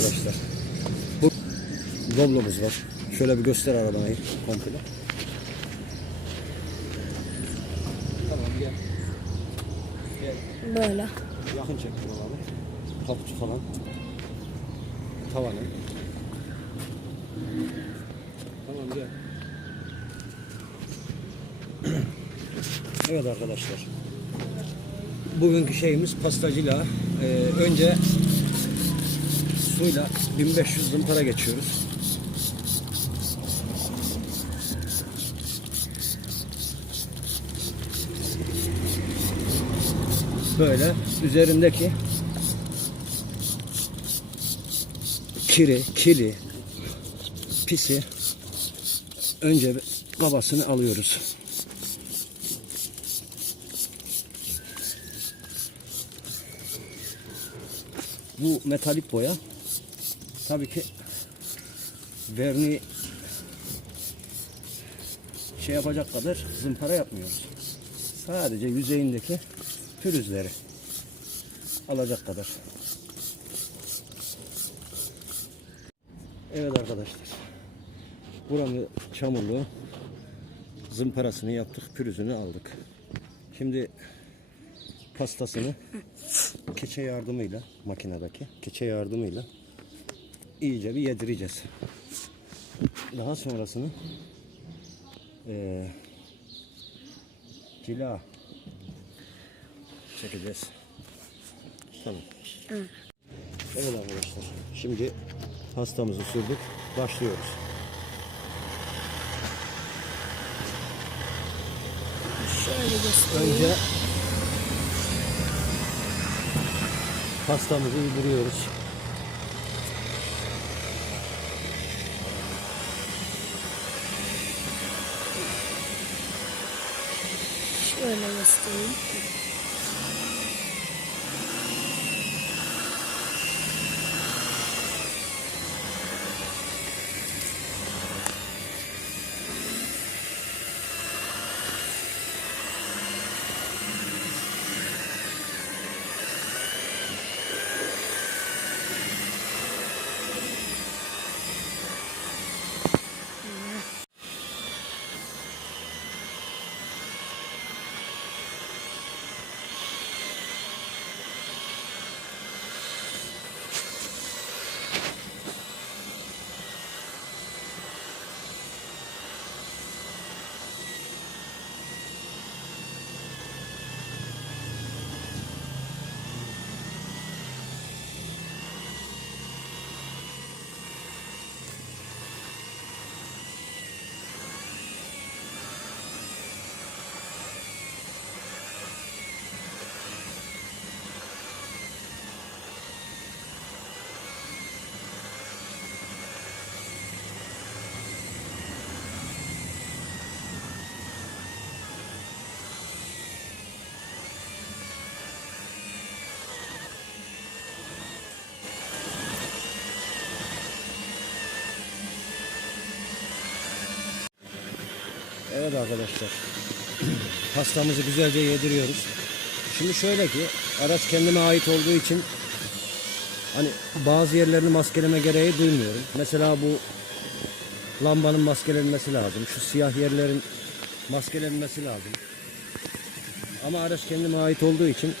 arkadaşlar. Bu Doblo'muz var. Şöyle bir göster arabayı komple. Tamam gel. Gel. Böyle. Yakın çek buraları. Kaputu falan. Tavanı. Tamam gel. evet arkadaşlar. Bugünkü şeyimiz pastacıyla e, önce suyla 1500 zımpara geçiyoruz. Böyle üzerindeki kiri, kili, pisi önce bir kabasını alıyoruz. Bu metalik boya tabii ki verni şey yapacak kadar zımpara yapmıyoruz. Sadece yüzeyindeki pürüzleri alacak kadar. Evet arkadaşlar. Buranın çamurlu zımparasını yaptık, pürüzünü aldık. Şimdi pastasını keçe yardımıyla makinedeki keçe yardımıyla iyice bir yedireceğiz. Daha sonrasını eee cila çekeceğiz. Tamam. Evet arkadaşlar. Şimdi pastamızı sürdük. Başlıyoruz. Şöyle göstereyim. Önce pastamızı yediriyoruz. Şöyle göstereyim. Evet arkadaşlar. Pastamızı güzelce yediriyoruz. Şimdi şöyle ki araç kendime ait olduğu için hani bazı yerlerini maskeleme gereği duymuyorum. Mesela bu lambanın maskelenmesi lazım. Şu siyah yerlerin maskelenmesi lazım. Ama araç kendime ait olduğu için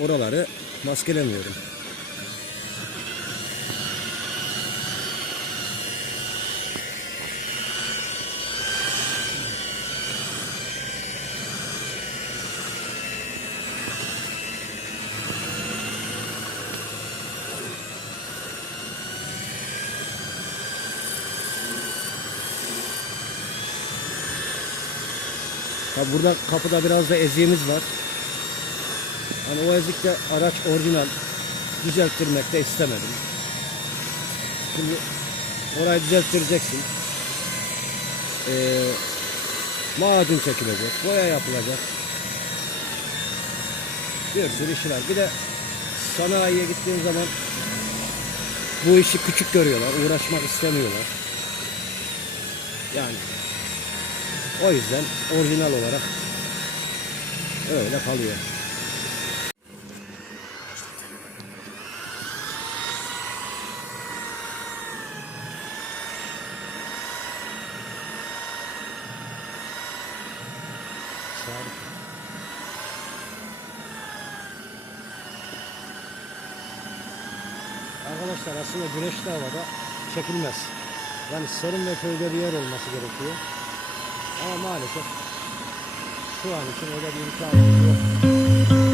oraları maskelemiyorum. Tabi burada kapıda biraz da eziğimiz var. Hani o ezikte araç orijinal düzelttirmek de istemedim. Şimdi orayı düzelttireceksin. Ee, macun çekilecek, boya yapılacak. Bir sürü işi var. Bir de sanayiye gittiğin zaman bu işi küçük görüyorlar, uğraşmak istemiyorlar. Yani o yüzden orijinal olarak öyle kalıyor. Arkadaşlar aslında güneşli havada çekilmez. Yani serin ve köyde bir yer olması gerekiyor. Ama maalesef şu an için öyle bir imkanımız yok.